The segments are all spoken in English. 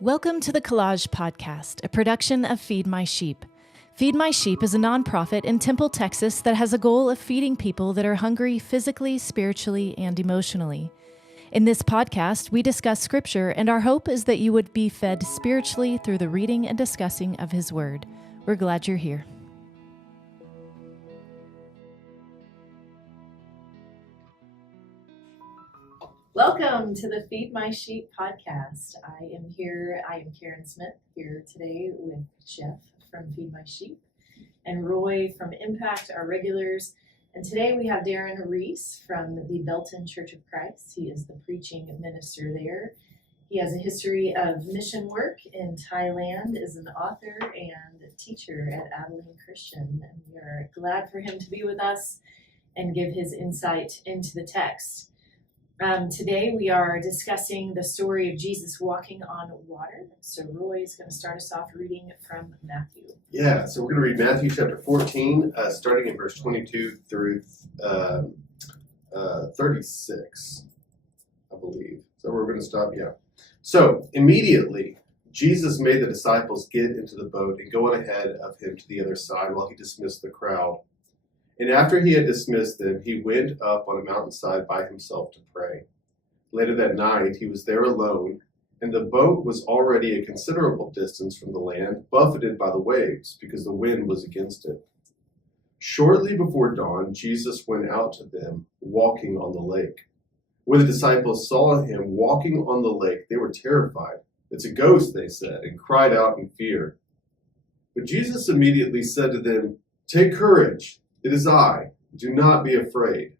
Welcome to the Collage Podcast, a production of Feed My Sheep. Feed My Sheep is a nonprofit in Temple, Texas that has a goal of feeding people that are hungry physically, spiritually, and emotionally. In this podcast, we discuss Scripture, and our hope is that you would be fed spiritually through the reading and discussing of His Word. We're glad you're here. Welcome to the Feed My Sheep podcast. I am Karen Smith, here today with Jeff from Feed My Sheep and Roy from Impact, our regulars. And today we have Darren Reese from the Belton Church of Christ. He is the preaching minister there. He has a history of mission work in Thailand, is an author and a teacher at Abilene Christian. And we are glad for him to be with us and give his insight into the text. Today we are discussing the story of Jesus walking on water. So Roy is going to start us off reading from Matthew. Yeah, so we're going to read Matthew chapter 14, starting in verse 22 through 36, I believe. So we're going to stop, yeah. So immediately Jesus made the disciples get into the boat and go on ahead of him to the other side while he dismissed the crowd. And after he had dismissed them, he went up on a mountainside by himself to pray. Later that night, he was there alone, and the boat was already a considerable distance from the land, buffeted by the waves, because the wind was against it. Shortly before dawn, Jesus went out to them, walking on the lake. When the disciples saw him walking on the lake, they were terrified. "It's a ghost," they said, and cried out in fear. But Jesus immediately said to them, "Take courage. It is I. Do not be afraid."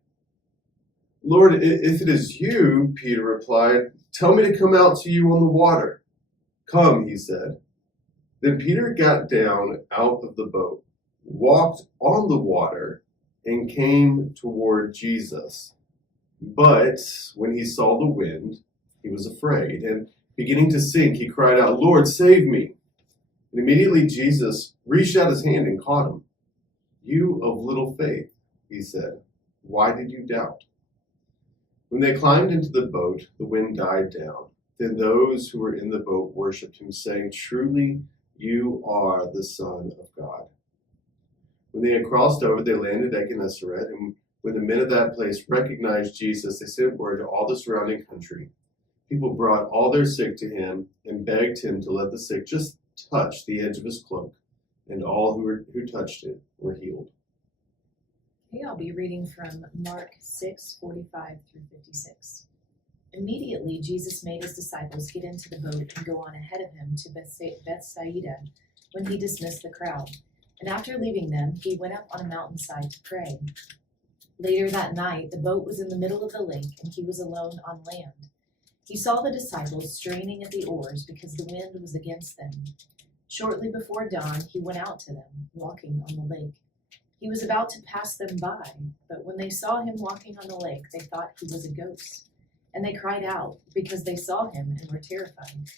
"Lord, if it is you," Peter replied, "tell me to come out to you on the water." "Come," he said. Then Peter got down out of the boat, walked on the water, and came toward Jesus. But when he saw the wind, he was afraid, and beginning to sink, he cried out, "Lord, save me." And immediately Jesus reached out his hand and caught him. "You of little faith," he said, "why did you doubt?" When they climbed into the boat, the wind died down. Then those who were in the boat worshipped him, saying, "Truly, you are the Son of God." When they had crossed over, they landed at Gennesaret, and when the men of that place recognized Jesus, they sent word to all the surrounding country. People brought all their sick to him and begged him to let the sick just touch the edge of his cloak, and all who touched it were healed. Okay, I'll be reading from Mark 6:45 through 56. Immediately, Jesus made his disciples get into the boat and go on ahead of him to Bethsaida when he dismissed the crowd. And after leaving them, he went up on a mountainside to pray. Later that night, the boat was in the middle of the lake, and he was alone on land. He saw the disciples straining at the oars because the wind was against them. Shortly before dawn, he went out to them, walking on the lake. He was about to pass them by, but when they saw him walking on the lake, they thought he was a ghost. And they cried out because they saw him and were terrified.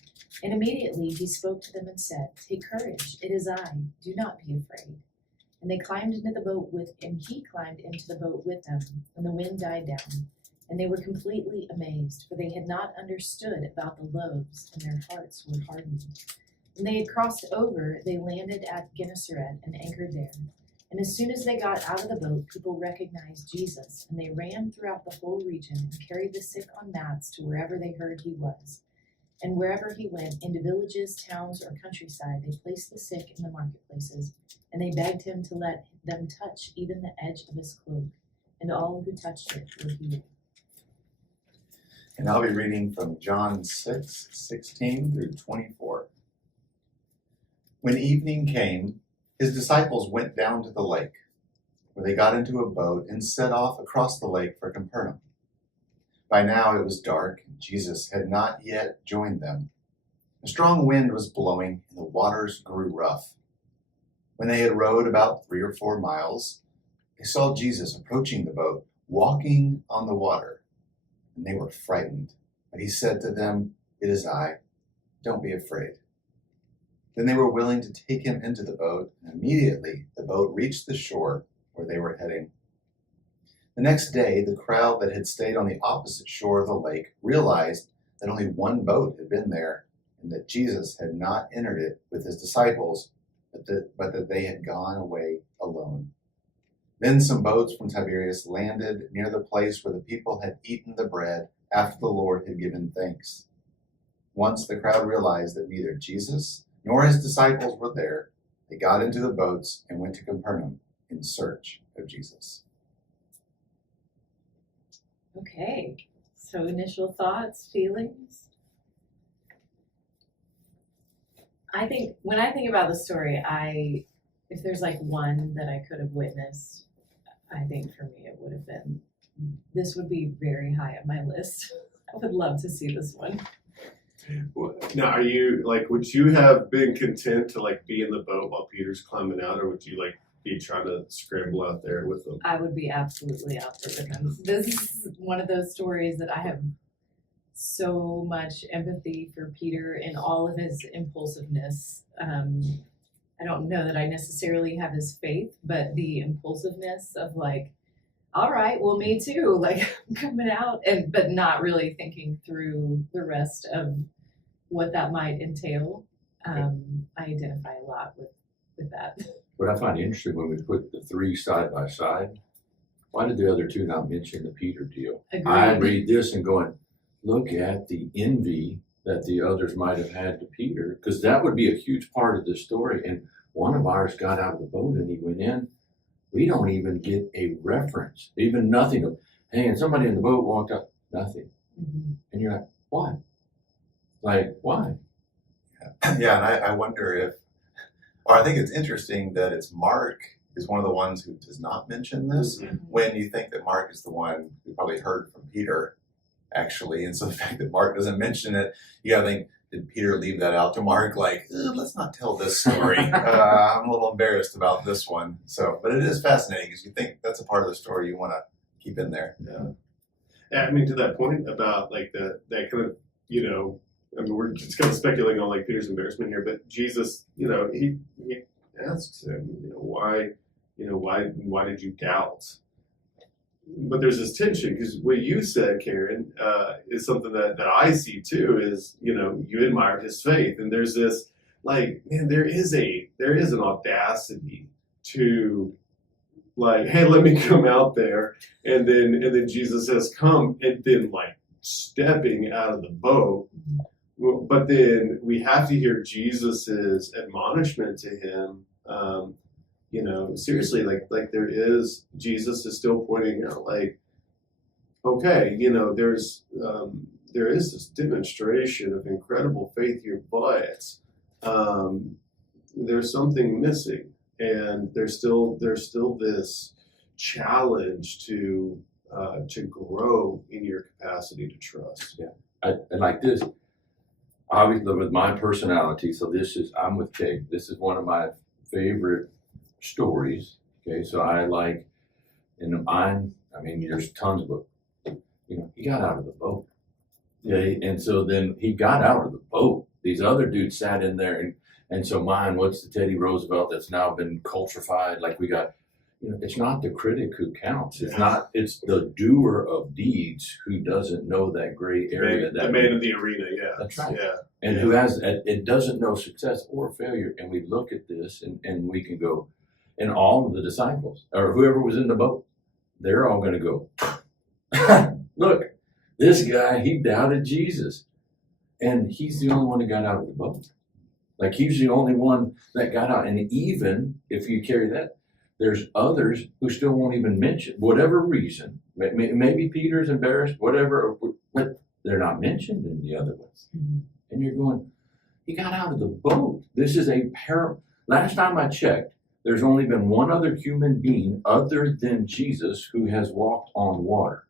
And immediately he spoke to them and said, "Take courage, it is I, do not be afraid." And he climbed into the boat with them, and the wind died down. And they were completely amazed, for they had not understood about the loaves, and their hearts were hardened. When they had crossed over, they landed at Gennesaret and anchored there. And as soon as they got out of the boat, people recognized Jesus, and they ran throughout the whole region and carried the sick on mats to wherever they heard he was. And wherever he went, into villages, towns, or countryside, they placed the sick in the marketplaces, and they begged him to let them touch even the edge of his cloak. And all who touched it were healed. And I'll be reading from John 6:16 through 24. When evening came, his disciples went down to the lake, where they got into a boat and set off across the lake for Capernaum. By now it was dark, and Jesus had not yet joined them. A strong wind was blowing, and the waters grew rough. When they had rowed about 3 or 4 miles, they saw Jesus approaching the boat, walking on the water, and they were frightened. But he said to them, "It is I, don't be afraid." Then they were willing to take him into the boat, and immediately the boat reached the shore where they were heading. The next day, the crowd that had stayed on the opposite shore of the lake realized that only one boat had been there, and that Jesus had not entered it with his disciples, but that they had gone away alone. Then some boats from Tiberias landed near the place where the people had eaten the bread after the Lord had given thanks. Once the crowd realized that neither Jesus nor his disciples were there, they got into the boats and went to Capernaum in search of Jesus. Okay, so initial thoughts, feelings? When I think about the story, if there's like one that I could have witnessed, I think for me it would have been, this would be very high on my list. I would love to see this one. Now, are you like? Would you have been content to like be in the boat while Peter's climbing out, or would you like be trying to scramble out there with them? I would be absolutely out there with him. This is one of those stories that I have so much empathy for Peter and all of his impulsiveness. I don't know that I necessarily have his faith, but the impulsiveness of like, all right, well, me too, like I'm coming out, but not really thinking through the rest of what that might entail. I identify a lot with that. What I find interesting when we put the three side by side, why did the other two not mention the Peter deal? I read this and going, look at the envy that the others might have had to Peter, because that would be a huge part of the story. And one of ours got out of the boat and he went in. We don't even get a reference, even nothing of, hey, and somebody in the boat walked up, nothing. Mm-hmm. And you're like, why? Like, why? Yeah, and I wonder if, or I think it's interesting that it's Mark is one of the ones who does not mention this, Mhm. when you think that Mark is the one who probably heard from Peter, actually. And so the fact that Mark doesn't mention it, you gotta think, did Peter leave that out to Mark? Like, let's not tell this story. I'm a little embarrassed about this one. So, but it is fascinating because you think that's a part of the story you want to keep in there. Yeah, I mean, to that point about like that kind of, I mean, we're just kind of speculating on like Peter's embarrassment here, but Jesus, he asks him, why did you doubt? But there's this tension because what you said, Karen, is something that I see too. Is you admire his faith, and there's this like, man, there is an audacity to like, hey, let me come out there, and then Jesus says, come, and then like stepping out of the boat. But then we have to hear Jesus's admonishment to him. Seriously, like Jesus is still pointing out, like, okay, there is this demonstration of incredible faith here, but there's something missing, and there's still this challenge to grow in your capacity to trust. And like this, obviously with my personality, so I'm with Kate. This is one of my favorite stories. Okay, so I like, and I mean, there's tons of them. He got out of the boat. Okay, and so then he got out of the boat. These other dudes sat in there, and so what's the Teddy Roosevelt that's now been culturified? Like we got, it's not the critic who counts. It's the doer of deeds who doesn't know that gray area. The man in the arena, yeah. That's right. Yeah. And who it doesn't know success or failure. And we look at this and we can go, and all of the disciples or whoever was in the boat, they're all going to go, look, this guy, he doubted Jesus. And he's the only one that got out of the boat. Like he's the only one that got out. And even if you carry that, there's others who still won't even mention, whatever reason. Maybe Peter's embarrassed, whatever, but they're not mentioned in the other ones. Mm-hmm. And you're going, he got out of the boat. This is last time I checked, there's only been one other human being other than Jesus who has walked on water.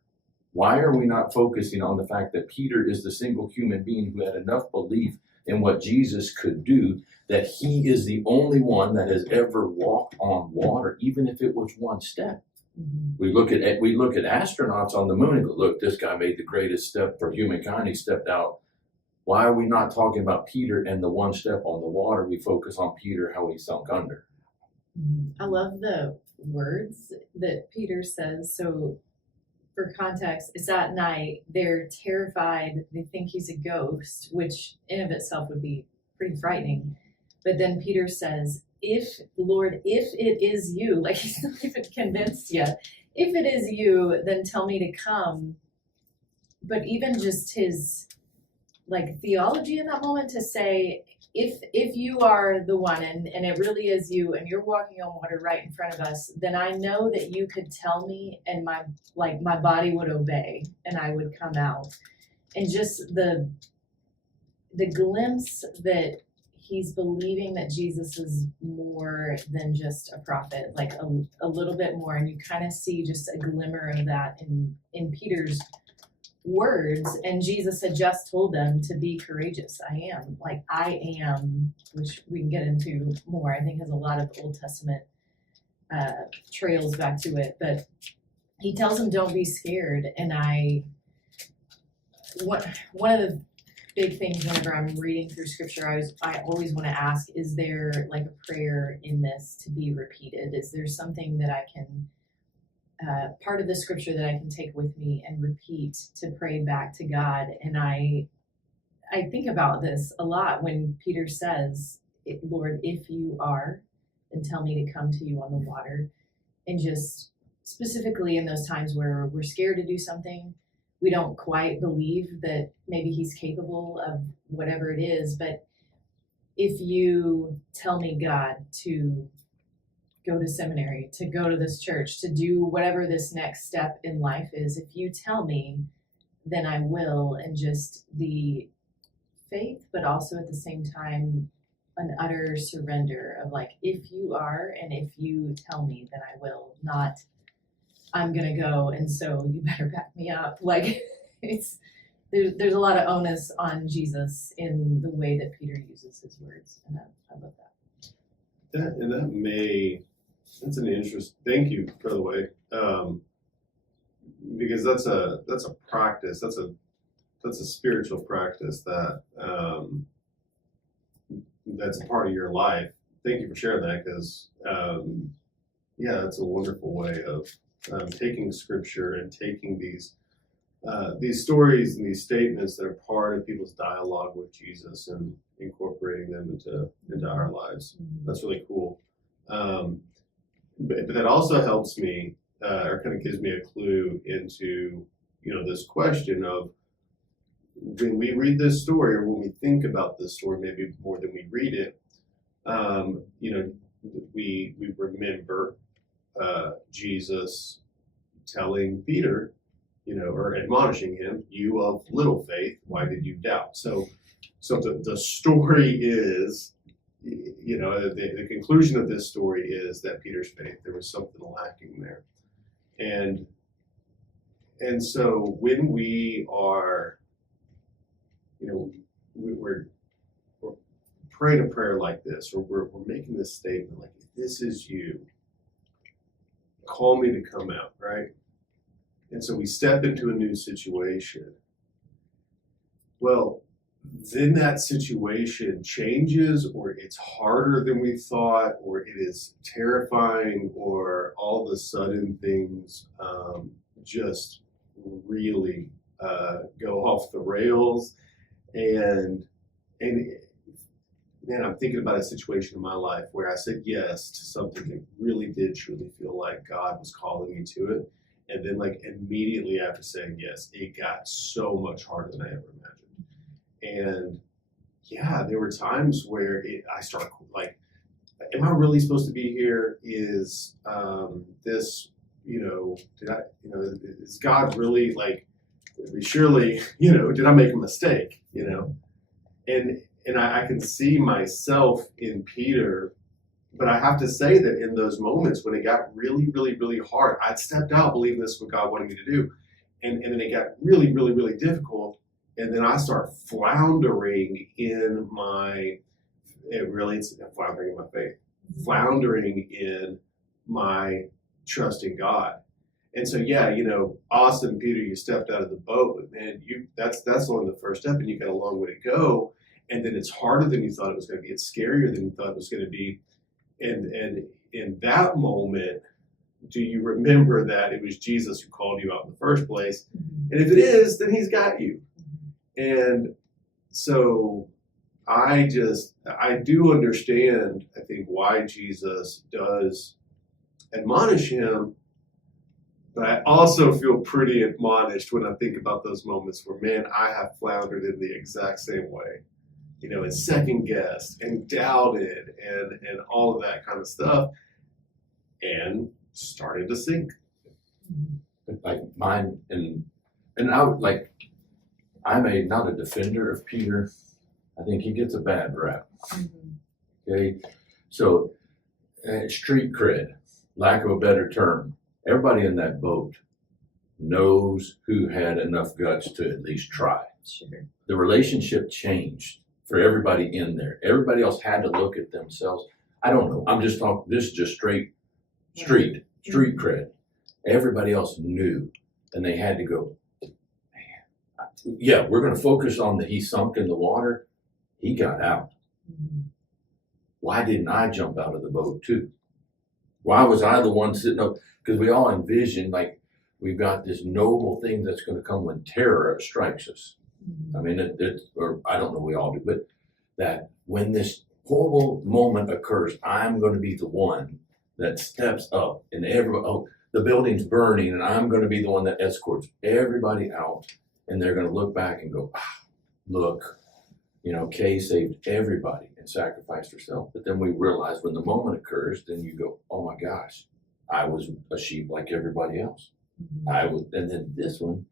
Why are we not focusing on the fact that Peter is the single human being who had enough belief in what Jesus could do, that he is the only one that has ever walked on water, even if it was one step? Mm-hmm. We look at astronauts on the moon and go, look, this guy made the greatest step for humankind. He stepped out. Why are we not talking about Peter and the one step on the water? We focus on Peter, how he sunk under. I love the words that Peter says. So for context, it's at night. They're terrified. They think he's a ghost, which in of itself would be pretty frightening. But then Peter says, if it is you, like he's not even convinced yet. If it is you, then tell me to come. But even just his like theology in that moment to say, if you are the one and it really is you and you're walking on water right in front of us, then I know that you could tell me and my body would obey and I would come out. And just the glimpse that he's believing that Jesus is more than just a prophet, like a little bit more, and you kind of see just a glimmer of that in Peter's words. And Jesus had just told them to be courageous. I am, which we can get into more, I think has a lot of Old Testament trails back to it, but he tells them don't be scared. And one of the big things whenever I'm reading through scripture, I always want to ask, is there like a prayer in this to be repeated? Is there something that I can part of the scripture that I can take with me and repeat to pray back to God? And I think about this a lot when Peter says, Lord, if you are, then tell me to come to you on the water. And just specifically in those times where we're scared to do something, we don't quite believe that maybe he's capable of whatever it is. But if you tell me, God, to go to seminary, to go to this church, to do whatever this next step in life is, if you tell me, then I will. And just the faith, but also at the same time, an utter surrender of like, if you are, and if you tell me, then I will. Not, I'm gonna go, and so you better back me up. Like there's a lot of onus on Jesus in the way that Peter uses his words, and I love that. That's an interest. Thank you, by the way, because that's a practice. That's a spiritual practice that that's a part of your life. Thank you for sharing that, because that's a wonderful way of taking scripture and taking these stories and these statements that are part of people's dialogue with Jesus and incorporating them into our lives. That's really cool. But that also helps me, or kind of gives me a clue into, this question of when we read this story, or when we think about this story, maybe more than we read it, we remember Jesus telling Peter, or admonishing him, you of little faith, why did you doubt? So the story is, the conclusion of this story is that Peter's faith, there was something lacking there. And so when we are, we're praying a prayer like this, or we're making this statement like, if this is you, call me to come out, right? And so we step into a new situation. Well, then that situation changes, or it's harder than we thought, or it is terrifying, or all of a sudden things just really go off the rails. And man, I'm thinking about a situation in my life where I said yes to something that really did truly feel like God was calling me to it. And then like immediately after saying yes, it got so much harder than I ever imagined. And yeah, there were times where I started like, am I really supposed to be here? Is this, is God really like, surely, did I make a mistake, And I can see myself in Peter, but I have to say that in those moments when it got really, really, really hard, I'd stepped out believing this is what God wanted me to do. And then it got really, really, really difficult. And then I start floundering in it's floundering in my faith, floundering in my trust in God. And so, awesome, Peter, you stepped out of the boat, but man, that's only the first step, and you got a long way to go. And then it's harder than you thought it was going to be. It's scarier than you thought it was going to be. And in that moment, do you remember that it was Jesus who called you out in the first place? Mhm. And if it is, then he's got you. Mhm. And so I do understand, I think, why Jesus does admonish him, but I also feel pretty admonished when I think about those moments where, man, I have floundered in the exact same way, and second guessed and doubted and all of that kind of stuff, and started to sink. Mhm. Like mine, and I would like, I'm not a defender of Peter. I think he gets a bad rap. Mhm. Okay, so street cred, lack of a better term. Everybody in that boat knows who had enough guts to at least try. Sure. The relationship changed for everybody in there. Everybody else had to look at themselves. I don't know. I'm just talking. This is just street cred. Everybody else knew, and they had to go. Man, yeah, we're going to focus on the he sunk in the water. He got out. Mhm. Why didn't I jump out of the boat too? Why was I the one sitting up? Because we all envision like we've got this noble thing that's going to come when terror strikes us. Mhm. I mean, or I don't know, we all do, but that when this horrible moment occurs, I'm going to be the one that steps up and the building's burning and I'm going to be the one that escorts everybody out, and they're going to look back and go, look, Kay saved everybody and sacrificed herself. But then we realize when the moment occurs, then you go, oh my gosh, I was a sheep like everybody else. Mhm. And then this one,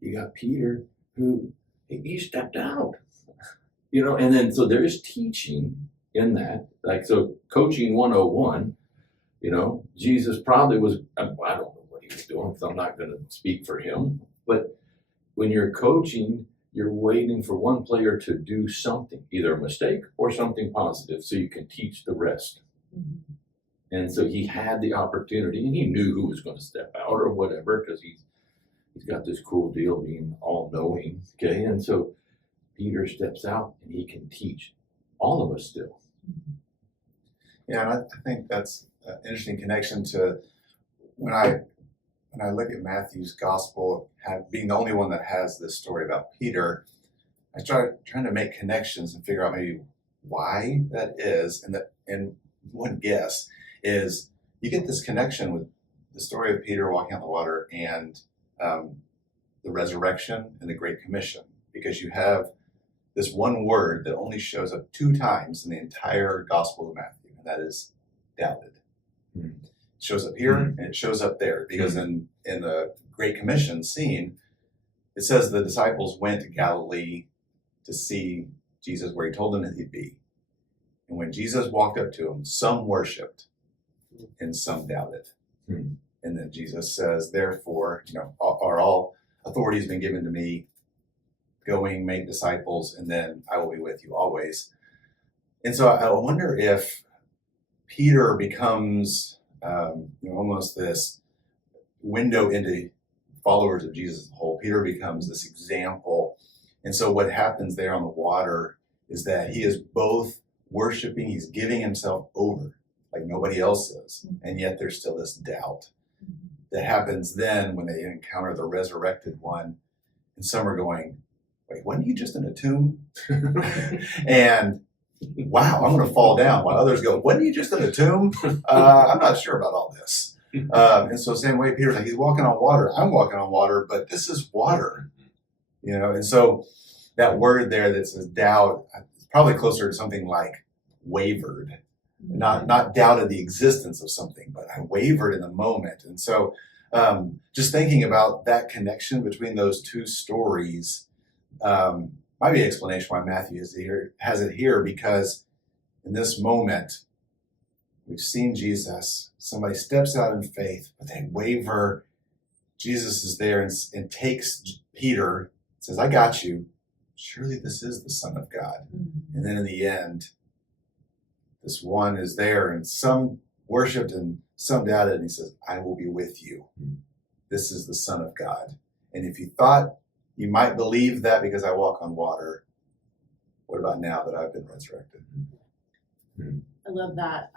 you got Peter who he stepped out, and then so there is teaching in that. Like, so coaching 101, Jesus probably was, I don't know what he was doing because I'm not going to speak for him. But when you're coaching, you're waiting for one player to do something, either a mistake or something positive, so you can teach the rest. Mhm. And so he had the opportunity, and he knew who was going to step out or whatever, because he's got this cool deal being all-knowing, okay? And so Peter steps out, and he can teach all of us still. Yeah, and I think that's an interesting connection to when I look at Matthew's gospel, being the only one that has this story about Peter, I start trying to make connections and figure out maybe why that is. And one guess is you get this connection with the story of Peter walking on the water and the resurrection and the Great Commission, because you have this one word that only shows up 2 times in the entire Gospel of Matthew, and that is doubted. Hmm. It shows up here and it shows up there, because in the Great Commission scene, it says the disciples went to Galilee to see Jesus where he told them that he'd be. And when Jesus walked up to them, some worshiped and some doubted. Hmm. And then Jesus says, therefore, all authority has been given to me. Going, make disciples, and then I will be with you always. And so I wonder if Peter becomes almost this window into followers of Jesus as a whole. Peter becomes this example. And so what happens there on the water is that he is both worshiping, he's giving himself over like nobody else is, and yet there's still this doubt that happens then when they encounter the resurrected one, and some are going, wait, wasn't he just in a tomb? And wow, I'm going to fall down. While others go, wasn't he just in a tomb? I'm not sure about all this. And so same way, Peter's like, he's walking on water. I'm walking on water, but this is water, And so that word there that says doubt, is probably closer to something like wavered. Not doubted the existence of something, but I wavered in the moment. And so just thinking about that connection between those 2 stories might be an explanation why Matthew has it here, because in this moment, we've seen Jesus, somebody steps out in faith, but they waver. Jesus is there and takes Peter, says, I got you. Surely this is the Son of God. And then in the end, this one is there, and some worshiped and some doubted, and he says, I will be with you. This is the Son of God. And if you thought you might believe that because I walk on water, what about now that I've been resurrected? I love that.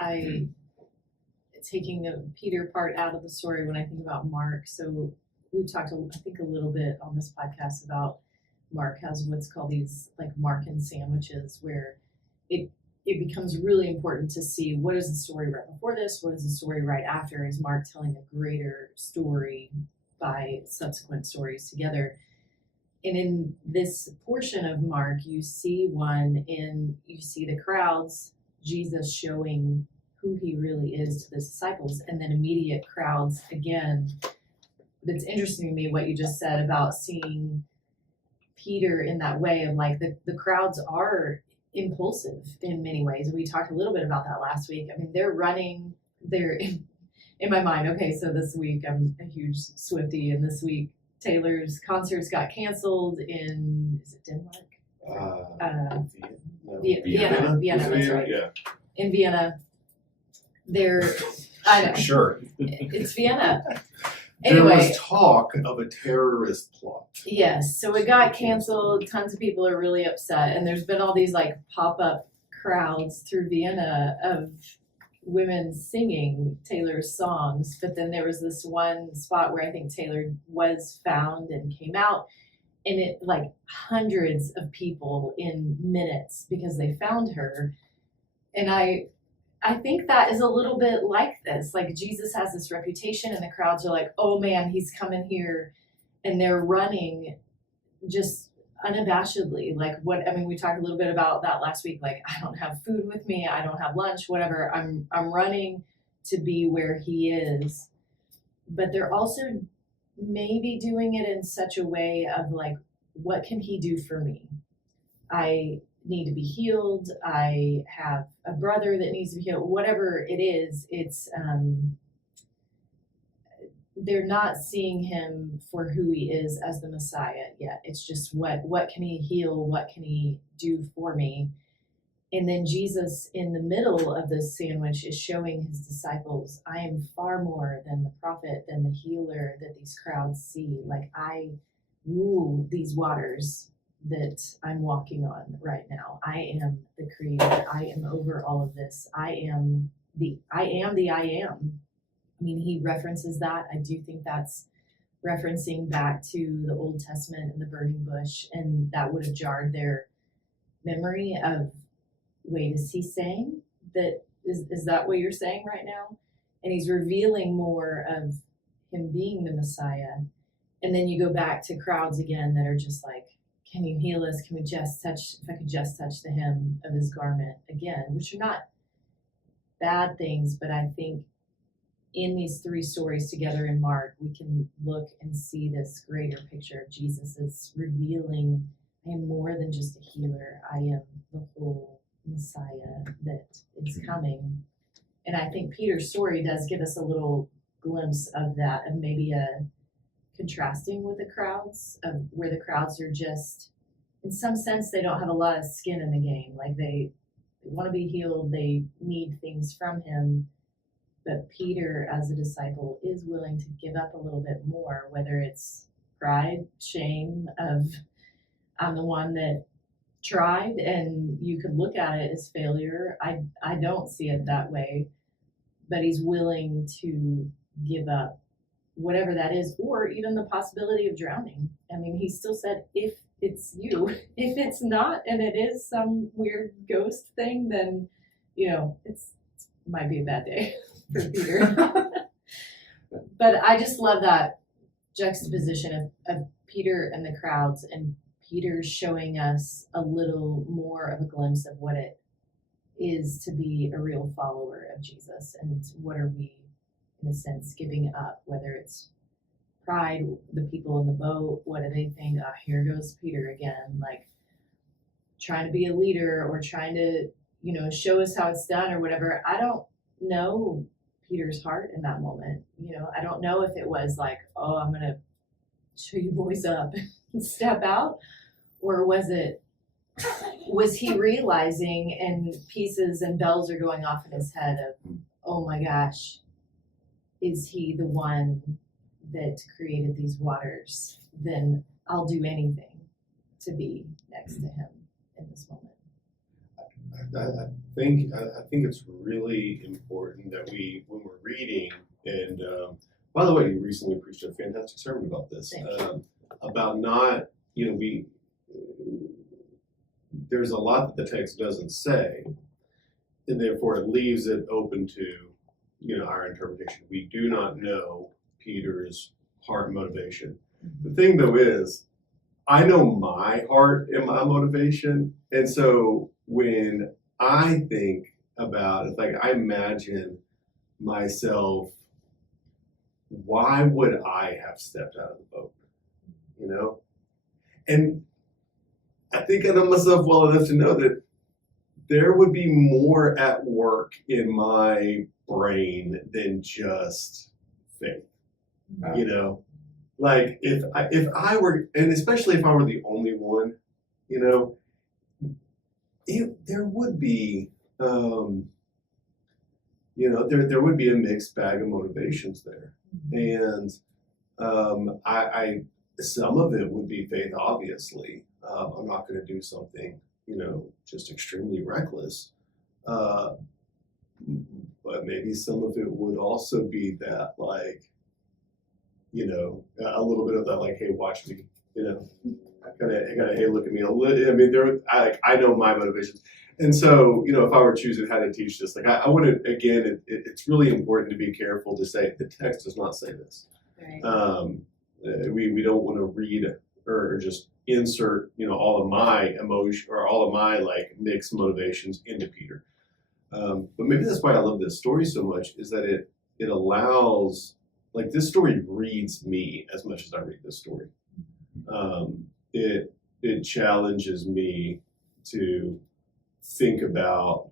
taking the Peter part out of the story when I think about Mark. So we've talked, I think, a little bit on this podcast about Mark has what's called these like Markan sandwiches, where it becomes really important to see what is the story right before this, what is the story right after. Is Mark telling a greater story by subsequent stories together? And in this portion of Mark, you see the crowds, Jesus showing who he really is to the disciples, and then immediate crowds again. It's interesting to me what you just said about seeing Peter in that way of like the crowds are impulsive in many ways. We talked a little bit about that last week. I mean, they're running, they're in my mind. Okay, so this week I'm a huge Swiftie, and this week Taylor's concerts got canceled in, is it Denmark? Vienna, that's right. Yeah. In Vienna. I know. Sure. It's Vienna. There Anyway, was talk of a terrorist plot. yes, so it got canceled. Tons of people are really upset, and there's been all these like pop-up crowds through Vienna of women singing Taylor's songs. But then there was this one spot where I think Taylor was found and came out, and it like hundreds of people in minutes because they found her. And I think that is a little bit like this. Like Jesus has this reputation, and the crowds are like, oh man, he's coming here. And they're running just unabashedly. Like we talked a little bit about that last week. Like, I don't have food with me. I don't have lunch, whatever. I'm running to be where he is. But they're also maybe doing it in such a way of like, what can he do for me? I need to be healed. I have a brother that needs to be healed. Whatever it is, it's they're not seeing him for who he is as the Messiah yet. It's just what can he heal? What can he do for me? And then Jesus, in the middle of this sandwich, is showing his disciples, I am far more than the prophet, than the healer that these crowds see. Like, I rule these waters that I'm walking on right now. I am the creator. I am over all of this. I am the I am. I mean, he references that. I do think that's referencing back to the Old Testament and the burning bush, and that would have jarred their memory of, wait, is he saying that? Is that what you're saying right now? And he's revealing more of him being the Messiah. And then you go back to crowds again that are just like, can you heal us? Can we just touch, if I could just touch the hem of his garment again, which are not bad things, but I think in these three stories together in Mark, we can look and see this greater picture of Jesus as revealing, I am more than just a healer. I am the whole Messiah that is coming. And I think Peter's story does give us a little glimpse of that, of maybe a contrasting with the crowds, of where the crowds are just, in some sense, they don't have a lot of skin in the game. Like they want to be healed, they need things from him. But Peter, as a disciple, is willing to give up a little bit more, whether it's pride, shame of, I'm the one that tried, and you could look at it as failure. I don't see it that way, but he's willing to give up whatever that is, or even the possibility of drowning. I mean, he still said, if it's you, if it's not, and it is some weird ghost thing, then, it might be a bad day for Peter. But I just love that juxtaposition of Peter and the crowds, and Peter showing us a little more of a glimpse of what it is to be a real follower of Jesus, and what are we, in a sense, giving up, whether it's pride, the people in the boat, what do they think? Oh, here goes Peter again, like trying to be a leader or trying to, show us how it's done or whatever. I don't know Peter's heart in that moment. I don't know if it was like, oh, I'm going to show you boys up and step out, or was he realizing, and pieces and bells are going off in his head of, oh my gosh, is he the one that created these waters? Then I'll do anything to be next to him in this moment. I I think it's really important that when we're reading, and by the way, you recently preached a fantastic sermon about this, about not, there's a lot that the text doesn't say, and therefore it leaves it open to, our interpretation. We do not know Peter's heart motivation. The thing though is, I know my heart and my motivation, and so when I think about it, like I imagine myself, why would I have stepped out of the boat? And I think I know myself well enough to know that there would be more at work in my brain than just faith. Like if I were, and especially if I were the only one, there would be, there would be a mixed bag of motivations there, and I some of it would be faith, obviously. I'm not going to do something, just extremely reckless. But maybe some of it would also be that, like, a little bit of that, like, hey, watch me, I gotta, hey, look at me. I mean, I know my motivations. And so, if I were choosing how to teach this, like, I wouldn't, again, it's really important to be careful to say, the text does not say this. Right. We don't want to read or just insert, all of my emotion or all of my, like, mixed motivations into Peter. But maybe that's why I love this story so much, is that it allows, like, this story reads me as much as I read this story. It challenges me to think about,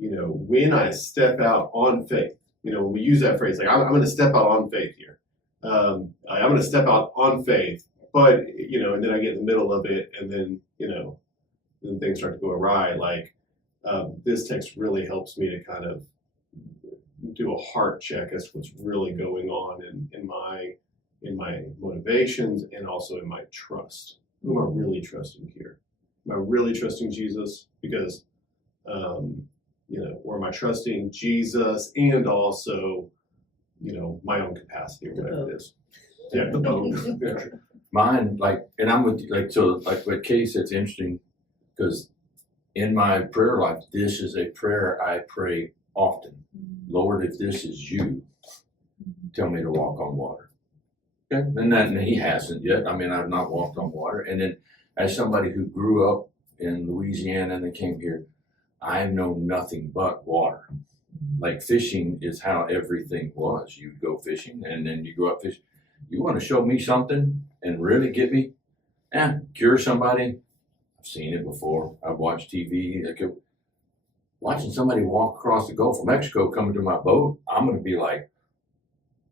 when I step out on faith, when we use that phrase, like, I'm going to step out on faith here. I'm going to step out on faith, but, and then I get in the middle of it, and then, then things start to go awry. Like, this text really helps me to kind of do a heart check as to what's really going on in my motivations and also in my trust. Who am I really trusting here? Am I really trusting Jesus? Because, or am I trusting Jesus and also, my own capacity or whatever it is? Yeah, the boat. Mine, like, and I'm with you, like, so, like, what Kay said, it's interesting, because in my prayer life, this is a prayer I pray often. Lord, if this is you, tell me to walk on water. Okay? And he hasn't yet. I mean, I've not walked on water. And then, as somebody who grew up in Louisiana and then came here, I know nothing but water. Like, fishing is how everything was. You go fishing and then you go out fishing. You want to show me something and really get me? Cure somebody? I've seen it before. I've watched TV. Watching somebody walk across the Gulf of Mexico coming to my boat, I'm going to be like,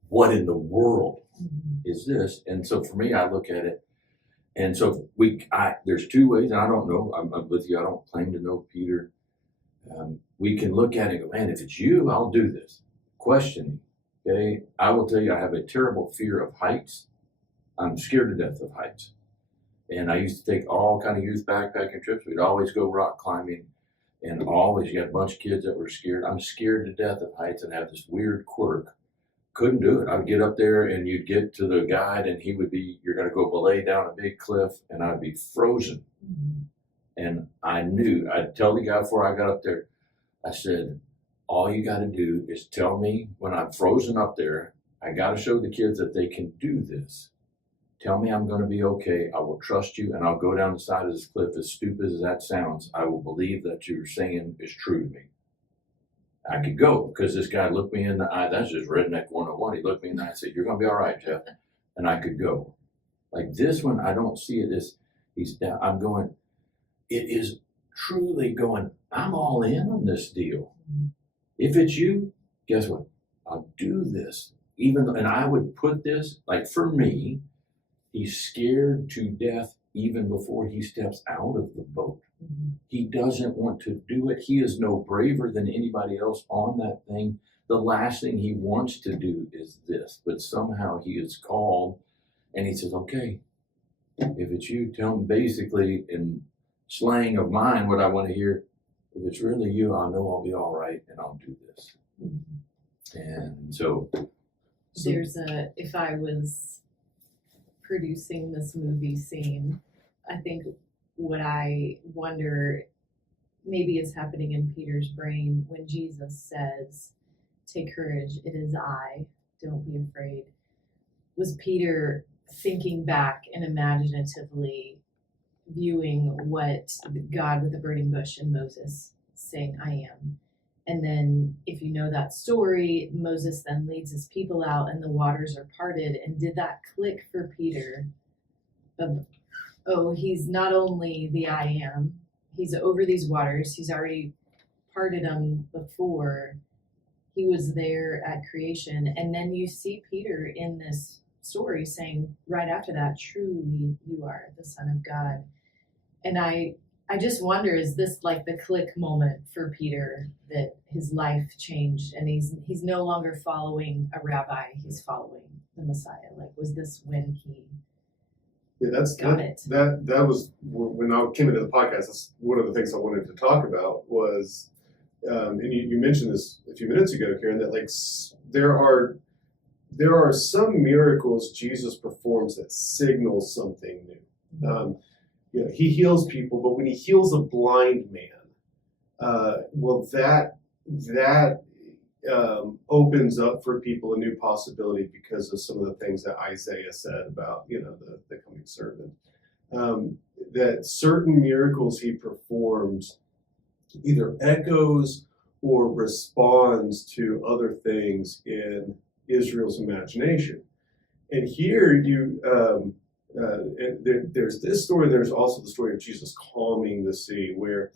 what in the world is this? And so for me, I look at it, and so there's two ways, and I don't know, I'm with you, I don't claim to know Peter. We can look at it and go, man, if it's you, I'll do this. Questioning, okay? I will tell you, I have a terrible fear of heights. I'm scared to death of heights. And I used to take all kind of youth backpacking trips. We'd always go rock climbing. And always, you had a bunch of kids that were scared. I'm scared to death of heights and have this weird quirk. Couldn't do it. I'd get up there and you'd get to the guide and he would be, you're going to go belay down a big cliff, and I'd be frozen. And I knew, I'd tell the guy before I got up there, I said, all you got to do is tell me when I'm frozen up there. I got to show the kids that they can do this. Tell me I'm going to be okay. I will trust you, and I'll go down the side of this cliff. As stupid as that sounds, I will believe that you're saying is true to me. I could go, because this guy looked me in the eye. That's just redneck 101. He looked me in the eye and said, you're going to be all right, Jeff. And I could go. Like this one, I don't see it as he's down. I'm going, it is truly going, I'm all in on this deal. If it's you, guess what? I'll do this. And I would put this, like, for me, he's scared to death even before he steps out of the boat. He doesn't want to do it. He is no braver than anybody else on that thing. The last thing he wants to do is this, but somehow he is called, and he says, okay, if it's you, tell him, basically in slang of mine, what I want to hear, if it's really you, I know I'll be all right and I'll do this. And so, If I was producing this movie scene, I think what I wonder maybe is happening in Peter's brain when Jesus says, "Take courage, it is I, don't be afraid." Was Peter thinking back and imaginatively viewing what God with the burning bush and Moses saying, "I am"? And then, if you know that story, Moses then leads his people out and the waters are parted. And did that click for Peter? Of, oh, he's not only the I am, he's over these waters. He's already parted them before. He was there at creation. And then you see Peter in this story saying right after that, "Truly you are the Son of God." And I just wonder, is this like the click moment for Peter that his life changed and he's no longer following a rabbi, he's following the Messiah? Like, was this when he got it? That was when I came into the podcast. That's one of the things I wanted to talk about was, and you mentioned this a few minutes ago, Karen, that like there are some miracles Jesus performs that signal something new. He heals people, but when he heals a blind man, that opens up for people a new possibility because of some of the things that Isaiah said about the coming servant. That certain miracles he performs either echoes or responds to other things in Israel's imagination. And here there's this story. There's also the story of Jesus calming the sea, where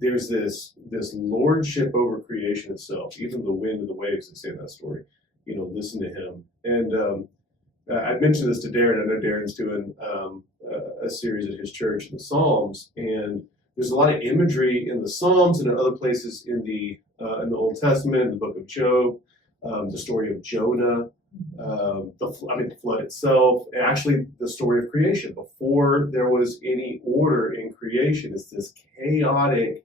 there's this lordship over creation itself. Even the wind and the waves that say in that story, listen to him. And I mentioned this to Darren. I know Darren's doing a series at his church in the Psalms, and there's a lot of imagery in the Psalms and in other places in the Old Testament, in the book of Job, the story of Jonah. The flood itself, and actually the story of creation. Before there was any order in creation, it's this chaotic,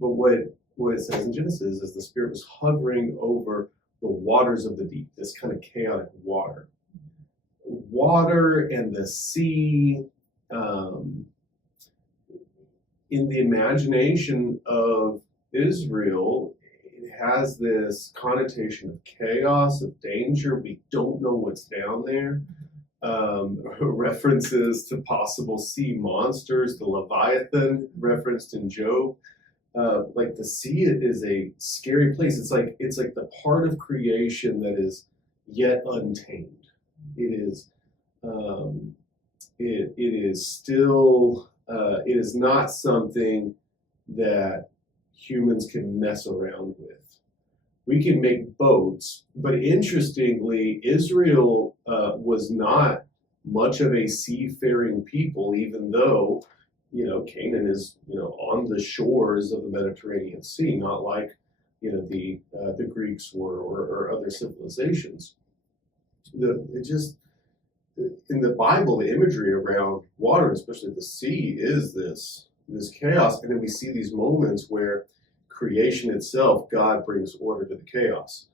but what it says in Genesis is the Spirit was hovering over the waters of the deep, this kind of chaotic water. Water and the sea, in the imagination of Israel, has this connotation of chaos, of danger. We don't know what's down there. References to possible sea monsters, the Leviathan referenced in Job. Like the sea is a scary place. It's like the part of creation that is yet untamed. It is still it is not something that humans can mess around with. We can make boats, but interestingly, Israel was not much of a seafaring people, even though, Canaan is, on the shores of the Mediterranean Sea, not like, the Greeks were or other civilizations. In the Bible, the imagery around water, especially the sea, is this chaos, and then we see these moments where creation itself, God brings order to the chaos.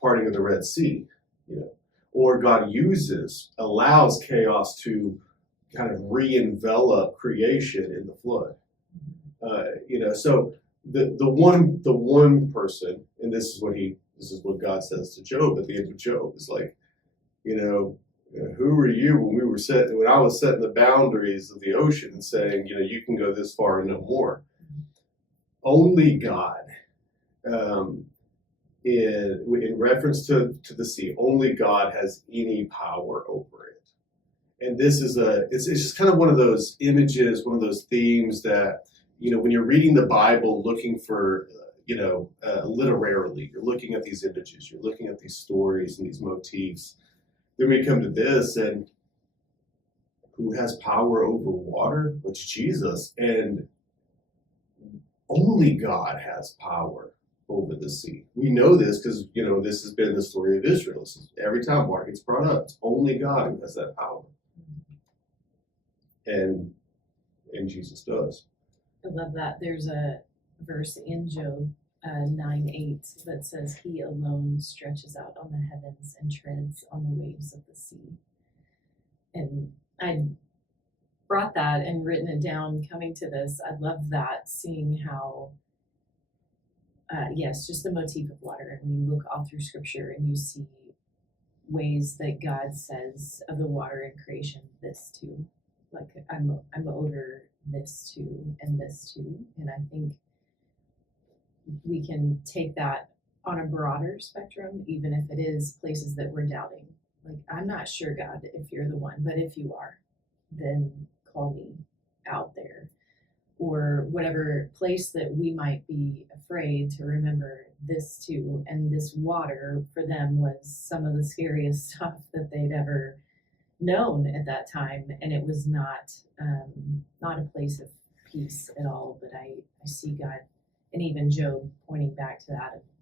Parting of the Red Sea, or God allows chaos to kind of re-envelop creation in the flood. So the one person, and this is what God says to Job at the end of Job, is like, who were you when I was setting the boundaries of the ocean and saying, you can go this far and no more. Only God, in reference to the sea, only God has any power over it. And this is it's just kind of one of those images, one of those themes that, when you're reading the Bible looking for, literarily, you're looking at these images, you're looking at these stories and these motifs. Then we come to this, and who has power over water? It's Jesus. And only God has power over the sea. We know this because, this has been the story of Israel. Every time water gets brought up, it's only God who has that power. And Jesus does. I love that. There's a verse in Job 9:8 that says, "He alone stretches out on the heavens and treads on the waves of the sea." And I brought that and written it down coming to this. I love that, seeing how, yes, just the motif of water. And when you look all through scripture and you see ways that God says of the water in creation, this too. Like I'm over this too and this too. And I think we can take that on a broader spectrum, even if it is places that we're doubting. Like, I'm not sure, God, if you're the one, but if you are, then call me out there. Or whatever place that we might be afraid to remember this too. And this water for them was some of the scariest stuff that they'd ever known at that time. And it was not a place of peace at all. But I see God, and even Job pointing back to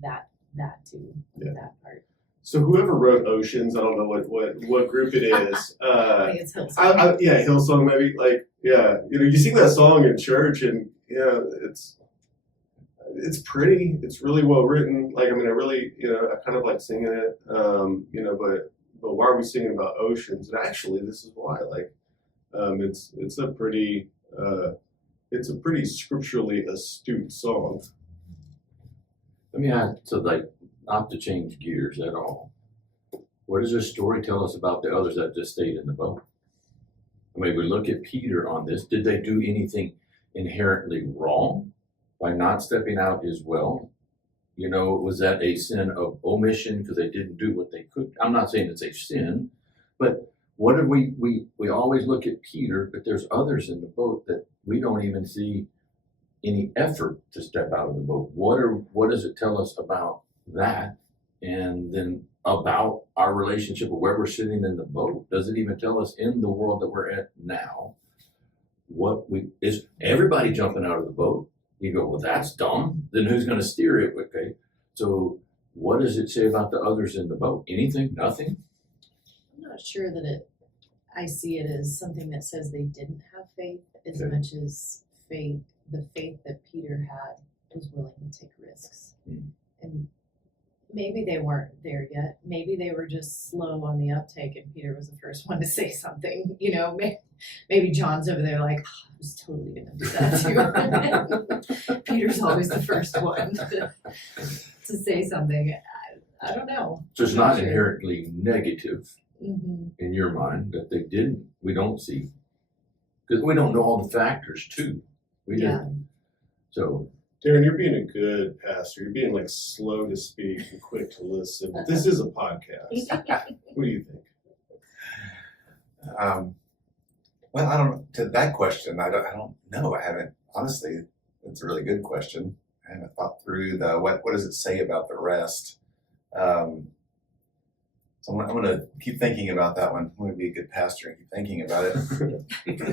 that too, Yeah. that part. So whoever wrote Oceans, I don't know what group it is. I think it's Hillsong. Yeah, Hillsong maybe. Like, yeah, you sing that song in church, and yeah, it's pretty. It's really well written. Like, I mean, I really, I kind of like singing it. But why are we singing about oceans? And actually, this is why. Like, it's a pretty scripturally astute song. Let me ask, so like, not to change gears at all. What does this story tell us about the others that just stayed in the boat? I mean, we look at Peter on this. Did they do anything inherently wrong by not stepping out as well? Was that a sin of omission because they didn't do what they could? I'm not saying it's a sin, but what did we always look at Peter, but there's others in the boat that we don't even see any effort to step out of the boat. What does it tell us about that? And then about our relationship of where we're sitting in the boat. Does it even tell us in the world that we're at now is everybody jumping out of the boat? You go, well, that's dumb. Then who's going to steer it? Okay. So what does it say about the others in the boat? Anything? Nothing? I'm not sure that I see it as something that says they didn't have faith as Okay. much as the faith that Peter had was willing to take risks. And maybe they weren't there yet. Maybe they were just slow on the uptake and Peter was the first one to say something. Maybe John's over there like, oh, I was totally going to do that too. Peter's always the first one to say something. I don't know. So it's I'm not sure. inherently negative Mm-hmm. in your mind that they didn't. We don't see, because we don't know all the factors too. We Yeah. didn't. So Darren, you're being a good pastor. You're being like slow to speak and quick to listen. This is a podcast. What do you think? Well, I don't. To that question, I don't know. I haven't honestly. It's a really good question. I haven't thought through what does it say about the rest. So I'm going to keep thinking about that one. I'm going to be a good pastor and keep thinking about it,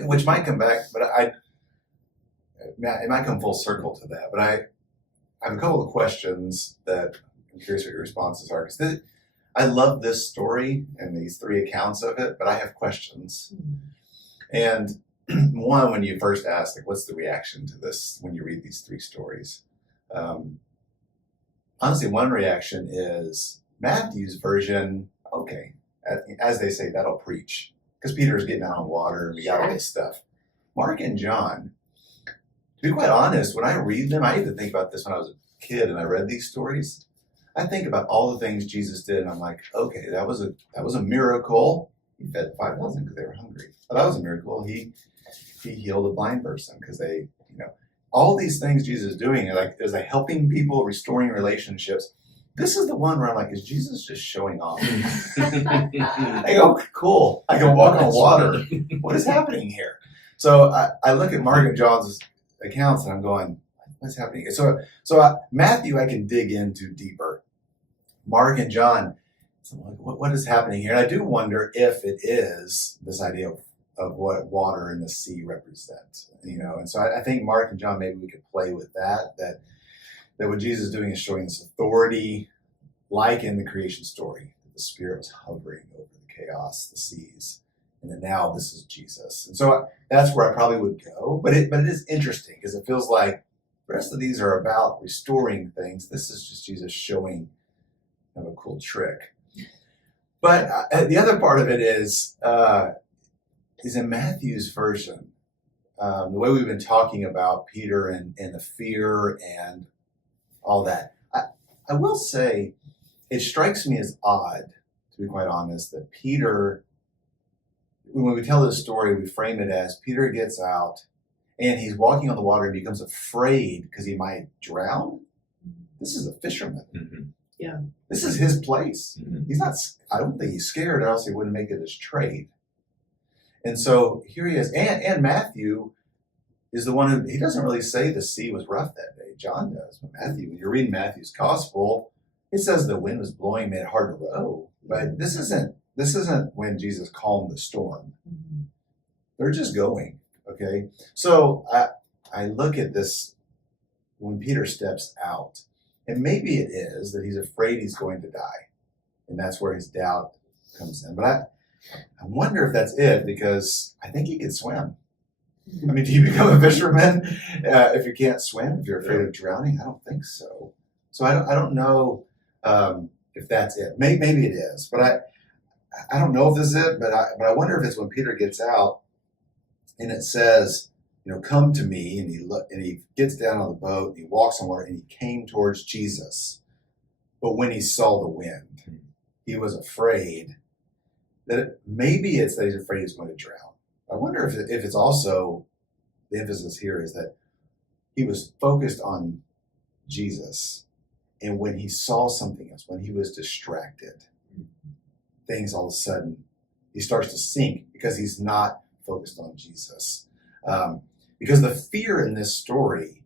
which might come back, but it might come full circle to that. But I have a couple of questions that I'm curious what your responses are. Because I love this story and these three accounts of it, but I have questions. And one, when you first asked, like, what's the reaction to this when you read these three stories? Honestly, one reaction is Matthew's version. Okay, as they say, that'll preach. Because Peter's getting out on water and we got all this stuff. Mark and John, to be quite honest, when I read them, I even think about this when I was a kid and I read these stories. I think about all the things Jesus did and I'm like, okay, that was a miracle. He fed 5,000 because they were hungry. Oh, that was a miracle. He healed a blind person because they, all these things Jesus is doing is like helping people, restoring relationships. This is the one where I'm like, is Jesus just showing off? I go, cool. I can walk on water. What is happening here? So I look at Mark and John's accounts and I'm going, what's happening? So Matthew, I can dig into deeper. Mark and John, so I'm like, what is happening here? And I do wonder if it is this idea of what water and the sea represent, And so I think Mark and John, maybe we could play with that what Jesus is doing is showing this authority, like in the creation story. The Spirit was hovering over the chaos, the seas. and then now this is Jesus. And so that's where I probably would go. But it is interesting because it feels like the rest of these are about restoring things. This is just Jesus showing kind of a cool trick. But the other part of it is in Matthew's version, the way we've been talking about Peter and the fear and all that. I will say it strikes me as odd, to be quite honest, that Peter, when we tell this story, we frame it as Peter gets out and he's walking on the water and becomes afraid because he might drown. This is a fisherman. Mm-hmm. Yeah. This is his place. Mm-hmm. He's not, I don't think he's scared, or else he wouldn't make it his trade. And so here he is. And Matthew is the one he doesn't really say the sea was rough that day. John does. But Matthew, when you're reading Matthew's gospel, it says the wind was blowing, made it hard to row. But this isn't when Jesus calmed the storm. Mm-hmm. They're just going. Okay. So I look at this when Peter steps out, and maybe it is that he's afraid he's going to die. And that's where his doubt comes in. But I wonder if that's it, because I think he can swim. I mean, do you become a fisherman if you can't swim, if you're afraid of drowning? I don't think so. So I don't know if that's it. Maybe it is, but I don't know if this is it. But I wonder if it's when Peter gets out and it says, come to me, and he gets down on the boat, and he walks on water, and he came towards Jesus. But when he saw the wind, he was afraid. Maybe it's that he's afraid he's going to drown. I wonder if it's also, the emphasis here is that he was focused on Jesus, and when he saw something else, when he was distracted, things all of a sudden, he starts to sink because he's not focused on Jesus. Because the fear in this story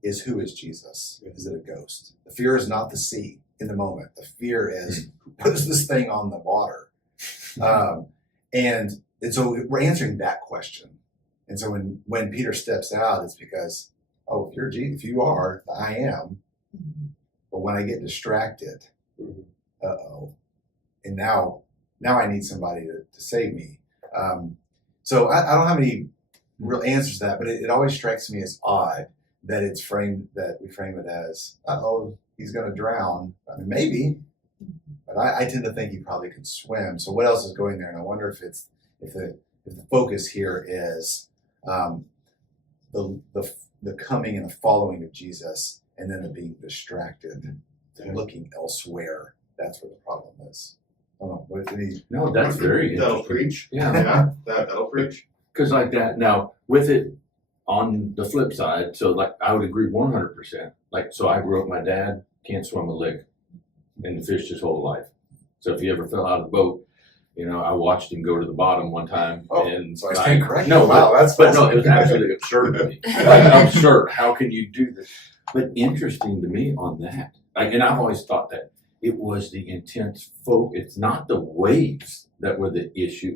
is, who is Jesus? Is it a ghost? The fear is not the sea in the moment. The fear is, who puts this thing on the water? And so we're answering that question. And so when Peter steps out, it's because, if you are, I am. But when I get distracted, and now I need somebody to save me. So I don't have any real answers to that, but it always strikes me as odd that we frame it as, he's going to drown. I mean, maybe, but I tend to think he probably could swim. So what else is going there? And I wonder if the focus here is the coming and the following of Jesus, and then the being distracted and looking elsewhere. That's where the problem is. I don't know. No, that's very That'll interesting. preach. Yeah. Yeah, that'll preach. Because like that, now with it on the flip side, so like I would agree 100%. Like, so I grew up, my dad can't swim a lick and fished his whole life. So if he ever fell out of the boat, I watched him go to the bottom one time. And so I stand corrected. No, wow, that's but awesome. no, it was absolutely absurd to me. Like, absurd. How can you do this? But interesting to me on that, and I've always thought that it was the intense focus. It's not the waves that were the issue.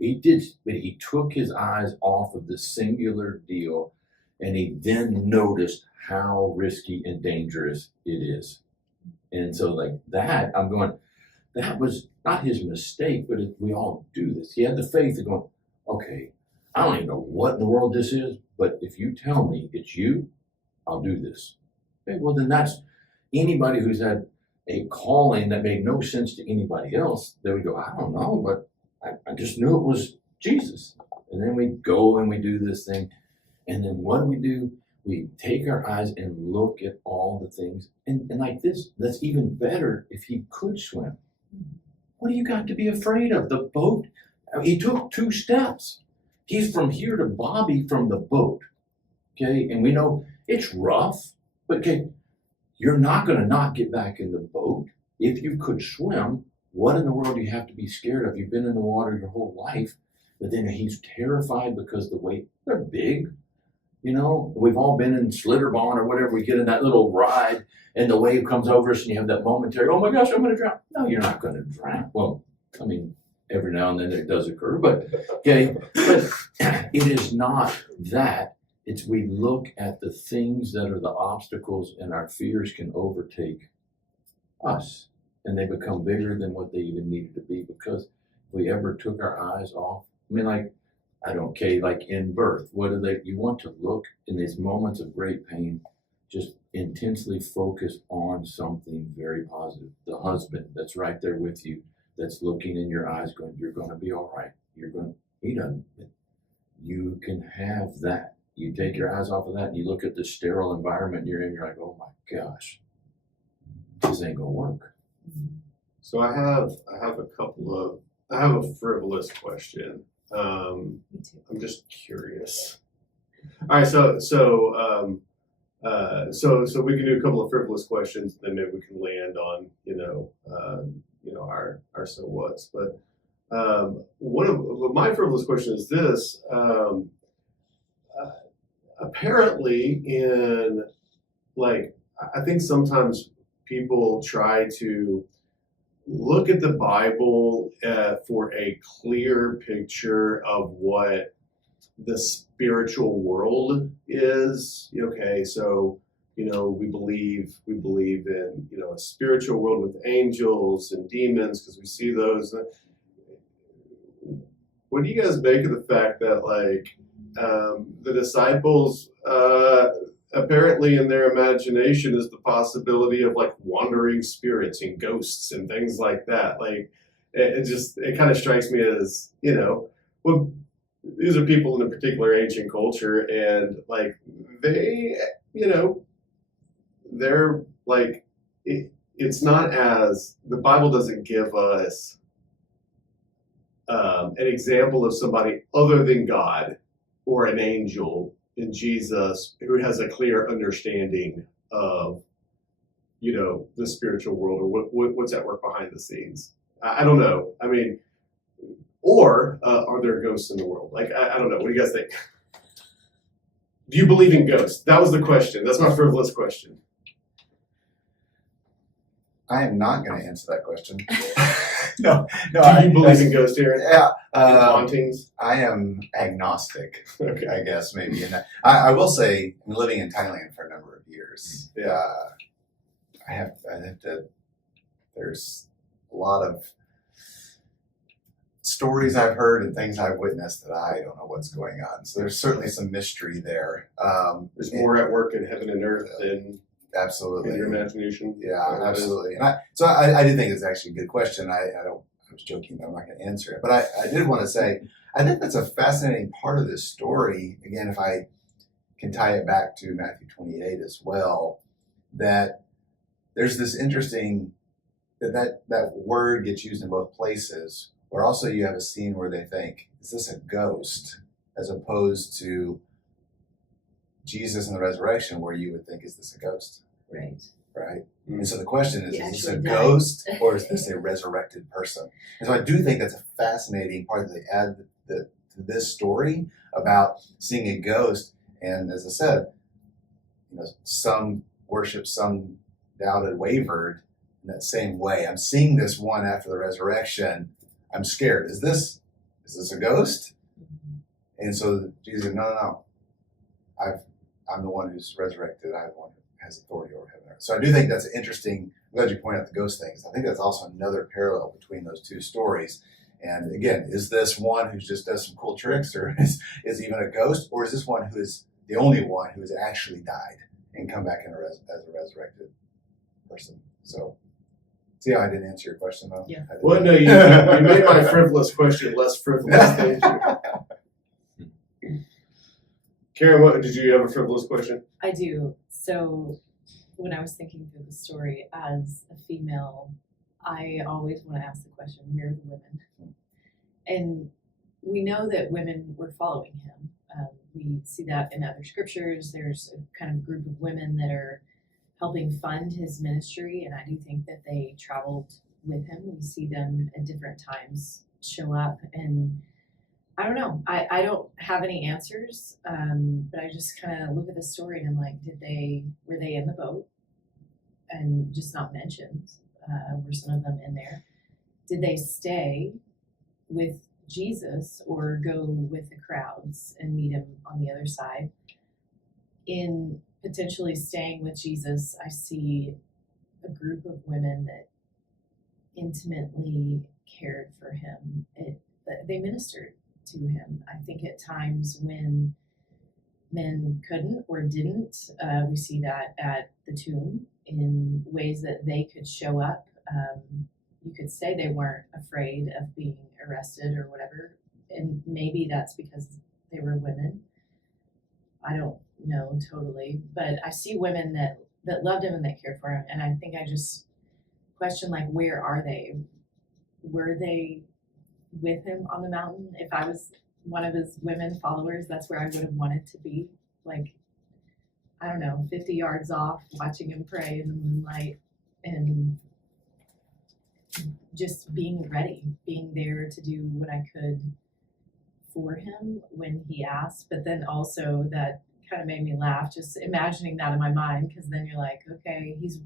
But he took his eyes off of the singular deal, and he then noticed how risky and dangerous it is. And so like that, I'm going, that was not his mistake, but we all do this. He had the faith of going, okay, I don't even know what in the world this is, but if you tell me it's you, I'll do this. Okay, well then that's anybody who's had a calling that made no sense to anybody else. They would go, I don't know, but I just knew it was Jesus. And then we go and we do this thing. And then what do? We take our eyes and look at all the things. And like this, that's even better if he could swim. What do you got to be afraid of? The boat, he took 2 steps. He's from here to Bobby from the boat. Okay, and we know it's rough, but okay, you're not going to not get back in the boat. If you could swim, what in the world do you have to be scared of? You've been in the water your whole life, but then he's terrified because the weight, they're big. We've all been in Slitterbahn or whatever. We get in that little ride and the wave comes over us and you have that momentary, oh my gosh, I'm going to drown. No, you're not going to drown. Well, I mean, every now and then it does occur, but okay. But it is not that. It's we look at the things that are the obstacles, and our fears can overtake us, and they become bigger than what they even needed to be, because if we ever took our eyes off I mean, like, I don't care, like in birth, what do they, you want to look in these moments of great pain, just intensely focus on something very positive. The husband that's right there with you, that's looking in your eyes going, you're going to be all right. He doesn't. You can have that. You take your eyes off of that and you look at the sterile environment you're in, you're like, oh my gosh, this ain't going to work. So I have a frivolous question. Me too. I'm just curious. All right, so we can do a couple of frivolous questions, then maybe we can land on our so whats. But one of my frivolous question is this: apparently, in like, I think sometimes people try to look at the Bible for a clear picture of what the spiritual world is. Okay, so we believe in a spiritual world with angels and demons because we see those. What do you guys make of the fact that the disciples apparently in their imagination is the possibility of wandering spirits and ghosts and things like that? It kind of strikes me as, well, these are people in a particular ancient culture, and they, they're it's not as, the Bible doesn't give us an example of somebody other than God or an angel in Jesus who has a clear understanding of the spiritual world, or what's at work behind the scenes. I don't know. I mean, or are there ghosts in the world? I don't know. What do you guys think? Do you believe in ghosts? That was the question. That's my frivolous question. I am not going to answer that question. no. Do you believe in ghosts, Aaron? Yeah. In hauntings? I am agnostic, Okay. I guess, maybe. And I will say, I'm living in Thailand for a number of years. Yeah. I have to, there's a lot of stories I've heard and things I've witnessed that I don't know what's going on. So there's certainly some mystery there. There's more at work in heaven and earth than Absolutely. in your imagination. Yeah, absolutely. And I do think it's actually a good question. I was joking that I'm not going to answer it, but I did want to say, I think that's a fascinating part of this story. Again, if I can tie it back to Matthew 28 as well, that there's this interesting, that word gets used in both places, where also you have a scene where they think, is this a ghost? As opposed to Jesus and the resurrection, where you would think, is this a ghost? Right. Right? Mm. And so the question is He this a actually died. ghost or is this a resurrected person? And so I do think that's a fascinating part that they add to this story about seeing a ghost. And as I said, some worship, some doubted, wavered in that same way. I'm seeing this one after the resurrection. I'm scared. Is this a ghost? And so Jesus said, no. I'm the one who's resurrected. I'm the one who has authority over heaven and earth. So I do think that's interesting. I'm glad you pointed out the ghost things. I think that's also another parallel between those two stories. And again, is this one who just does some cool tricks, or is even a ghost, or is this one who is the only one who has actually died and come back as a resurrected person? So, see how I didn't answer your question, though? Yeah. Well, no, you made my frivolous question less frivolous. Thank you. Karen, did you have a frivolous question? I do. So when I was thinking through the story as a female, I always want to ask the question, where are the women? And we know that women were following him. We see that in other scriptures. There's a kind of group of women that are helping fund his ministry, and I do think that they traveled with him. We see them at different times show up, and I don't know. I don't have any answers, but I just kind of look at the story and I'm like, were they in the boat and just not mentioned? Were some of them in there? Did they stay with Jesus or go with the crowds and meet him on the other side? In potentially staying with Jesus, I see a group of women that intimately cared for him. They ministered. to him. I think at times when men couldn't or didn't, we see that at the tomb in ways that they could show up. You could say they weren't afraid of being arrested or whatever, and maybe that's because they were women. I don't know totally, but I see women that loved him and that cared for him, and I think I just question, like, where are they? Were they with him on the mountain? If I was one of his women followers, that's where I would have wanted to be. Like, I don't know, 50 yards off, watching him pray in the moonlight and just being ready, being there to do what I could for him when he asked. But then also that kind of made me laugh, just imagining that in my mind, because then you're like, okay, he's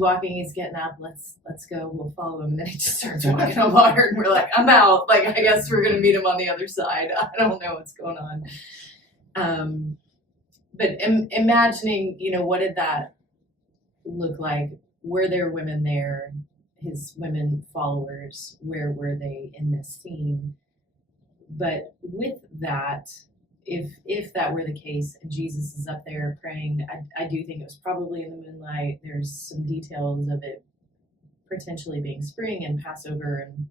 walking, he's getting up, let's go, we'll follow him. And then he just starts walking on water and we're like, I'm out. Like, I guess we're gonna meet him on the other side. I don't know what's going on. But imagining, what did that look like? Were there women there, his women followers? Where were they in this scene? But with that, if that were the case and Jesus is up there praying, I do think it was probably in the moonlight. There's some details of it potentially being spring and Passover and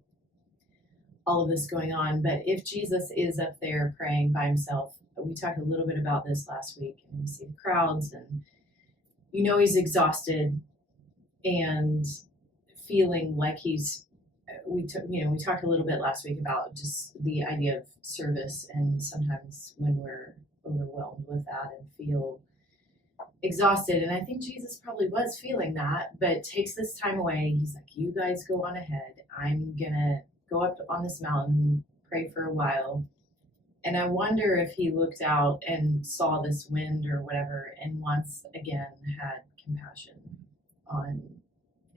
all of this going on. But if Jesus is up there praying by himself, we talked a little bit about this last week, and we see the crowds, and he's exhausted and feeling like we talked a little bit last week about just the idea of service, and sometimes when we're overwhelmed with that and feel exhausted, and I think Jesus probably was feeling that, but takes this time away. He's like, you guys go on ahead. I'm gonna go up on this mountain, pray for a while. And I wonder if he looked out and saw this wind or whatever, and once again had compassion on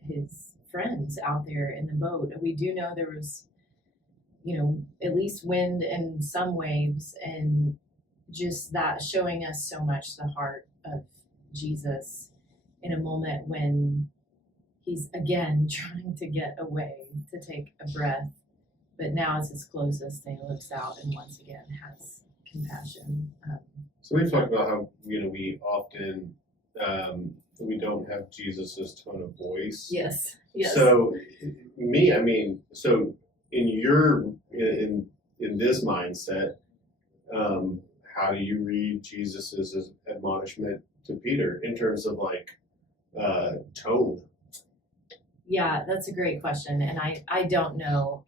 his friends out there in the boat. We do know there was, at least wind and some waves, and just that showing us so much the heart of Jesus in a moment when he's again trying to get away, to take a breath, but now it's his closest, and he looks out and once again has compassion. So we've talked about how we often we don't have Jesus's tone of voice. Yes. So so in this mindset, how do you read Jesus's admonishment to Peter in terms of tone? Yeah, that's a great question, and I don't know.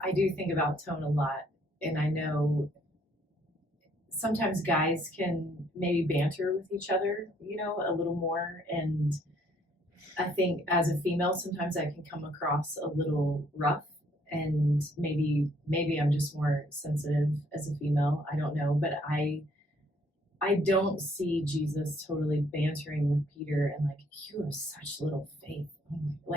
I do think about tone a lot, and I know sometimes guys can maybe banter with each other, a little more, and I think as a female, sometimes I can come across a little rough, and maybe I'm just more sensitive as a female. I don't know, but I don't see Jesus totally bantering with Peter and you have such little faith.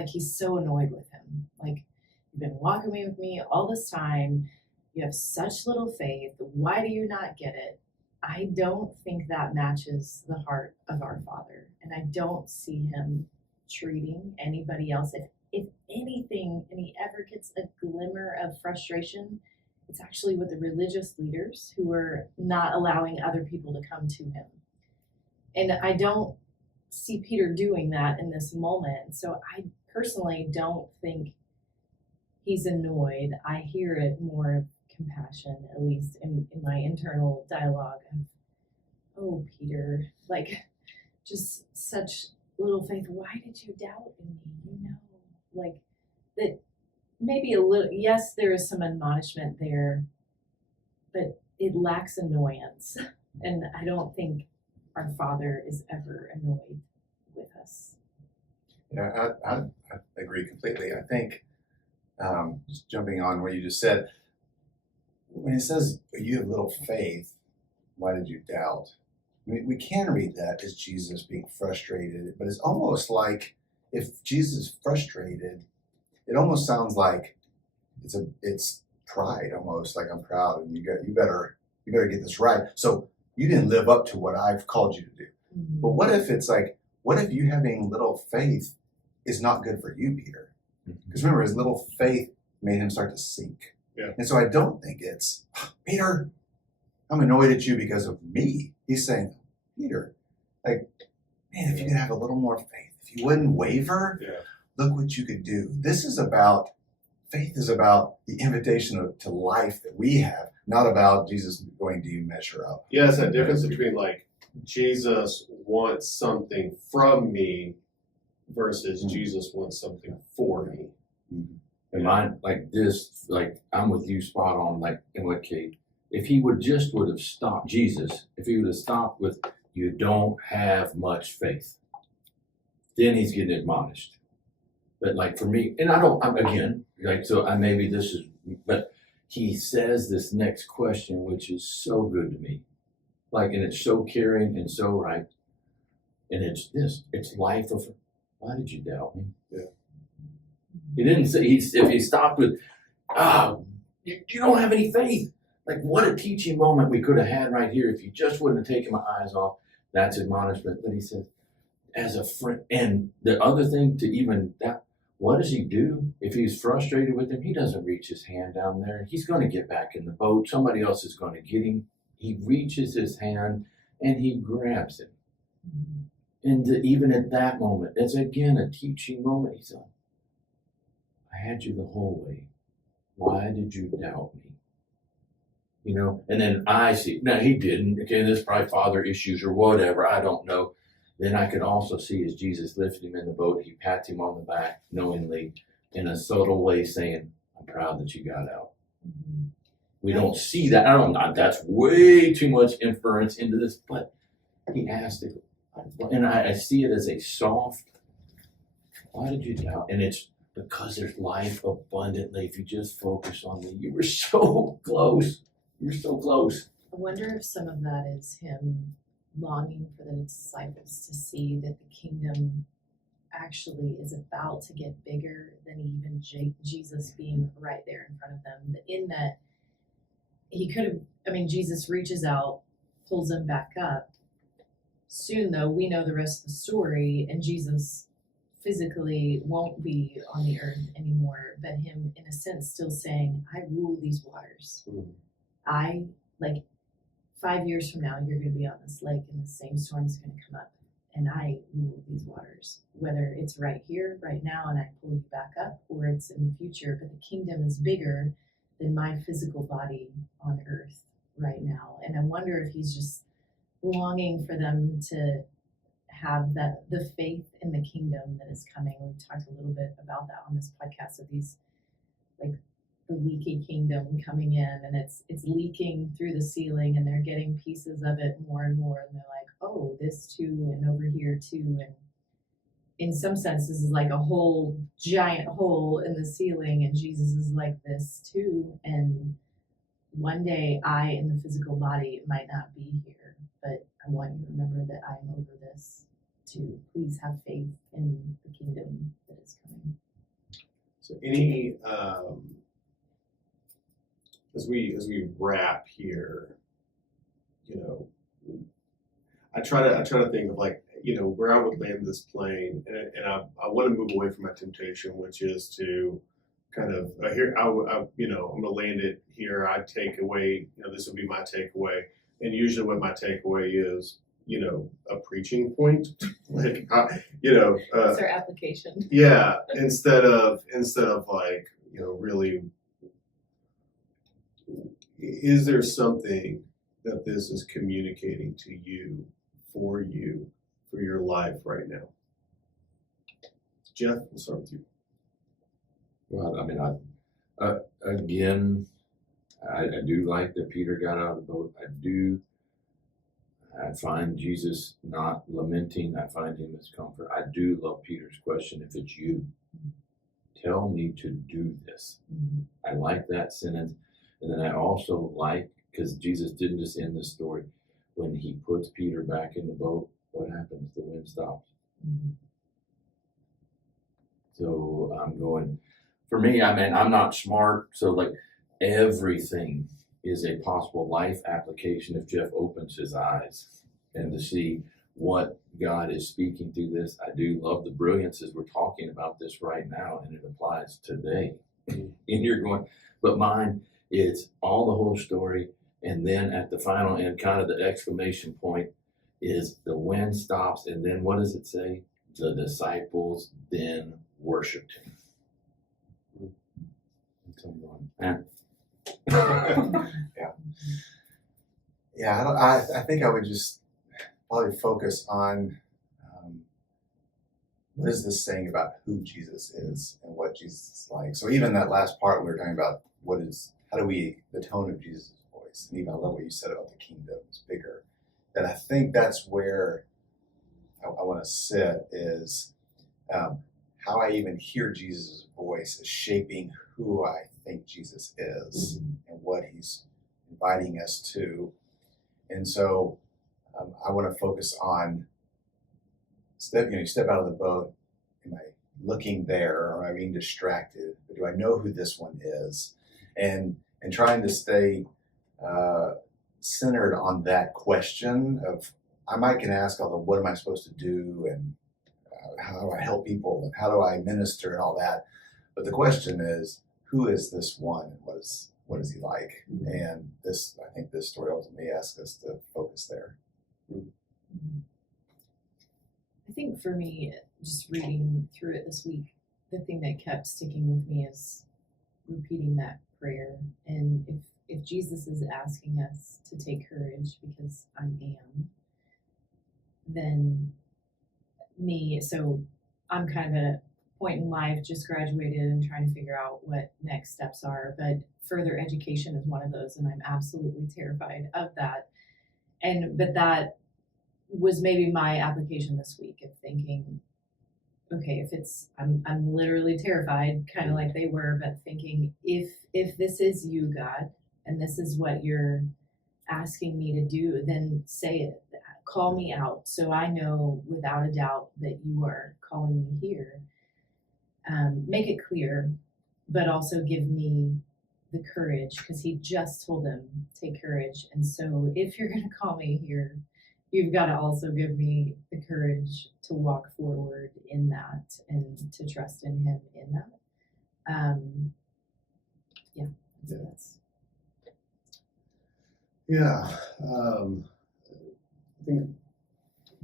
He's so annoyed with him. You've been walking with me all this time. You have such little faith. Why do you not get it? I don't think that matches the heart of our Father. And I don't see him treating anybody else. If anything, and he ever gets a glimmer of frustration, it's actually with the religious leaders who are not allowing other people to come to him. And I don't see Peter doing that in this moment. So I personally don't think he's annoyed. I hear it more of compassion, at least in my internal dialogue of, oh, Peter, just such little faith. Why did you doubt in me? That maybe a little, yes, there is some admonishment there, but it lacks annoyance. And I don't think our Father is ever annoyed with us. Yeah, I agree completely. I think, just jumping on what you just said, when it says you have little faith, why did you doubt? We can read that as Jesus being frustrated, but it's almost like if Jesus is frustrated, it almost sounds like it's pride, almost like I'm proud and you better get this right. So you didn't live up to what I've called you to do. Mm-hmm. But what if you having little faith is not good for you, Peter? Because remember, his little faith made him start to sink. Yeah. And so I don't think it's, Peter, I'm annoyed at you because of me. He's saying, Peter, like, man, if you could have a little more faith, if you wouldn't waver, Yeah. look what you could do. This is about, faith is about the invitation to life that we have, not about Jesus going, do you measure up? Yeah, it's that difference between like Jesus wants something from me versus Jesus wants something for me. And mine, like this, like I'm with you spot on, like in what Kate, if he would have stopped, Jesus, if he would have stopped with, you don't have much faith, then he's getting admonished. But like for me, and I'm again, like, so I maybe this is, but he says this next question, which is so good to me. Like, and it's so caring and so right. And it's this, it's life of, why did you doubt me? Yeah. He didn't say, if he stopped with, you don't have any faith. Like, what a teaching moment we could have had right here if you just wouldn't have taken my eyes off. That's admonishment. But he said, as a friend, and the other thing to even that, what does he do? If he's frustrated with him, he doesn't reach his hand down there. He's going to get back in the boat. Somebody else is going to get him. He reaches his hand and he grabs him. And even at that moment, it's again a teaching moment. He said, I had you the whole way. Why did you doubt me? You know, and then I see, now he didn't. Okay, there's probably father issues or whatever. I don't know. Then I could also see as Jesus lifted him in the boat, he pats him on the back knowingly in a subtle way saying, I'm proud that you got out. We don't see that. That's way too much inference into this, but he asked it. And I see it as a soft, why did you doubt? And it's because there's life abundantly if you just focus on me. You were so close. You were so close. I wonder if some of that is him longing for the disciples to see that the kingdom actually is about to get bigger than even Jesus being right there in front of them. In that he could have, Jesus reaches out, pulls them back up. Soon, though, we know the rest of the story, and Jesus physically won't be on the earth anymore, but him, in a sense, still saying, I rule these waters. I, 5 years from now, you're going to be on this lake and the same storm's going to come up, and I rule these waters. Whether it's right here, right now, and I pull you back up, or it's in the future, but the kingdom is bigger than my physical body on earth right now. And I wonder if he's just longing for them to have the faith in the kingdom that is coming. We talked a little bit about that on this podcast of these, the leaky kingdom coming in, and it's leaking through the ceiling, and they're getting pieces of it more and more, and they're like, oh, this too, and over here too. And in some sense, this is like a whole giant hole in the ceiling, and Jesus is like this too. And one day I, in the physical body, might not be here, but I want you to remember that I'm over this too. Please have faith in the kingdom that is coming. So any as we wrap here, I try to think of where I would land this plane, and I want to move away from my temptation, which is to kind of I'm going to land it here. I take away, this would be my takeaway, and usually what my takeaway is, a preaching point, That's our application. yeah, instead of really, is there something that this is communicating to you, for your life right now? Jeff, we'll start with you. Well, I do like that Peter got out of the boat. I find Jesus not lamenting. I find him as comfort. I do love Peter's question, if it's you, tell me to do this. I like that sentence. And then I also like, because Jesus didn't just end the story, when he puts Peter back in the boat, what happens? The wind stops. So I'm going, for me, I'm not smart, so everything is a possible life application if Jeff opens his eyes and to see what God is speaking through this. I do love the brilliance as we're talking about this right now, and it applies today. And you're going, But mine, it's all the whole story, and then at the final end, kind of the exclamation point is the wind stops, and then what does it say? The disciples then worshipped him. So I'm going, I think I would just probably focus on what is this saying about who Jesus is and what Jesus is like. So even that last part we were talking about, the tone of Jesus' voice, and even I love what you said about the kingdom is bigger. And I think that's where I want to sit is how I even hear Jesus' voice is shaping who I think Jesus is and what he's inviting us to. And so I want to focus on you step out of the boat. Am I looking there, or am I being distracted? Or do I know who this one is? And trying to stay centered on that question of, I can ask all the what am I supposed to do, and how do I help people, and how do I minister, and all that. But the question is, who is this one, and what is he like? And I think this story ultimately asks us to focus there. I think for me, just reading through it this week, the thing that kept sticking with me is repeating that prayer. And if Jesus is asking us to take courage, because I am, then so I'm kind of at a point in life, just graduated and trying to figure out what next steps are. But further education is one of those, and I'm absolutely terrified of that. But that was maybe my application this week of thinking, okay, I'm literally terrified, kind of like they were, but thinking if this is you, God, and this is what you're asking me to do, then say it. Call me out so I know without a doubt that you are calling me here. Make it clear, but also give me the courage, because he just told them, take courage. And so if you're going to call me here, you've got to also give me the courage to walk forward in that and to trust in him in that. I think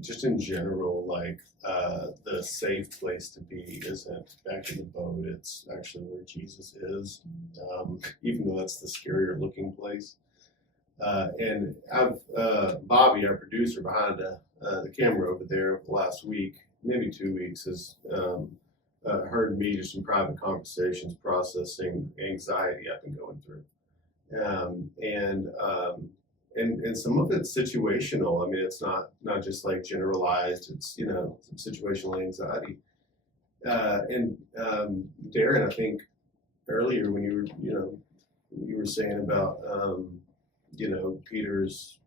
just in general, like the safe place to be isn't back in the boat. It's actually where Jesus is, even though that's the scarier looking place. And I've Bobby, our producer behind the camera over there, the last week, maybe 2 weeks, has heard me just in private conversations processing anxiety I've been going through, and some of it's situational. I mean, it's not just like generalized. It's some situational anxiety. And Darren, I think earlier when you were saying about Peter's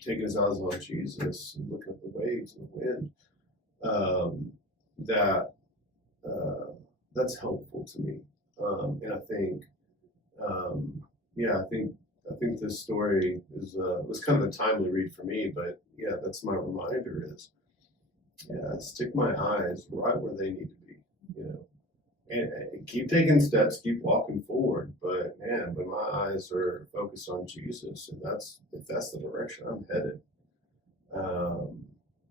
taking his eyes on Jesus and looking at the waves and the wind, that's helpful to me. And I think, I think this story was kind of a timely read for me, but yeah, that's my reminder is, stick my eyes right where they need to be, and keep taking steps, keep walking forward. But man, when my eyes are focused on Jesus, and if that's the direction I'm headed,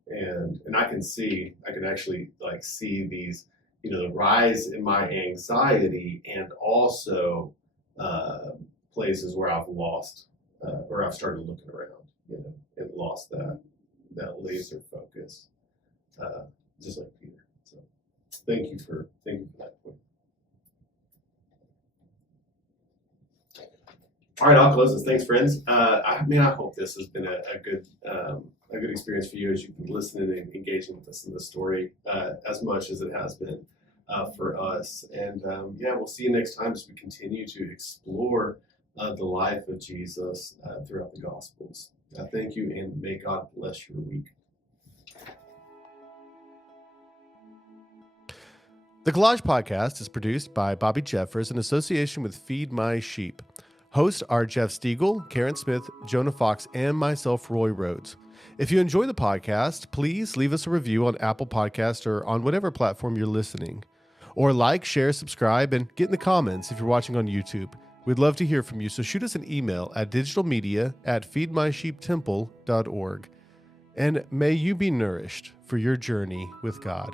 and I can actually like see these, the rise in my anxiety, and also places where I've lost, or I've started looking around, and lost that laser focus, just like Peter. So thank you for that point. All right, I'll close this. Thanks, friends. I hope this has been a good experience for you as you've been listening and engaging with us in this story as much as it has been for us. And we'll see you next time as we continue to explore the life of Jesus throughout the Gospels. Thank you, and may God bless your week. The Collage Podcast is produced by Bobby Jeffers in association with Feed My Sheep. Hosts are Jeff Stiegel, Karen Smith, Jonah Fox, and myself, Roy Rhodes. If you enjoy the podcast, please leave us a review on Apple Podcasts or on whatever platform you're listening. Or like, share, subscribe, and get in the comments if you're watching on YouTube. We'd love to hear from you, so shoot us an email at digitalmedia@feedmysheeptemple.org. And may you be nourished for your journey with God.